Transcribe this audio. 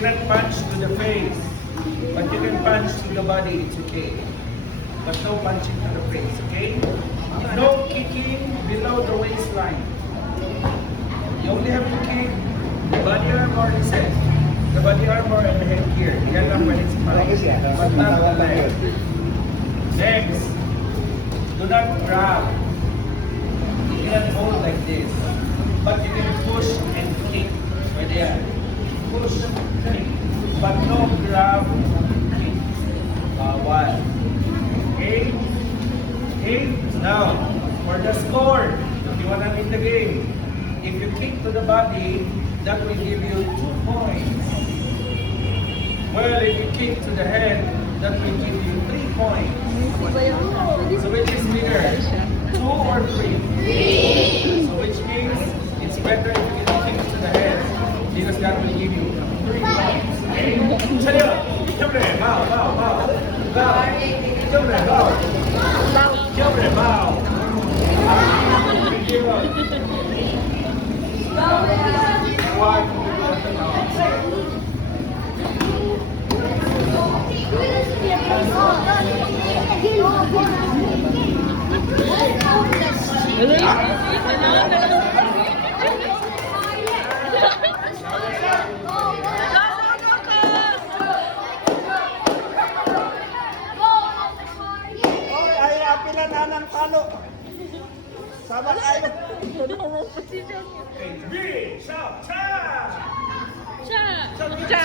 cannot punch to the face, but you can punch to the body, it's okay. But no punching to the face, okay? No kicking below the waistline. You only have to kick the body arm or the head. The body arm or the head here. Yan lang when it's fine. But not the leg. Next, do not grab. You can hold like this. But you can push and kick. Pwede yan. Push, kick. But no grab, kick. Bawal. Okay? Okay? Now, for the score, if you want to win the game, if you kick to the body, that will give you 2 points. Well, if you kick to the head, that will give you 3 points. So which is bigger? 2 or 3? So which means it's better if you can kick to the head because that will give you 3 points. Okay? Sayo! Siyempre, bow, bow, bow. Bow. Siyempre, bow. Siyempre, bow. Ay, apila na ng palo. Sama kayo. Big shout, cha! Cha! Cha!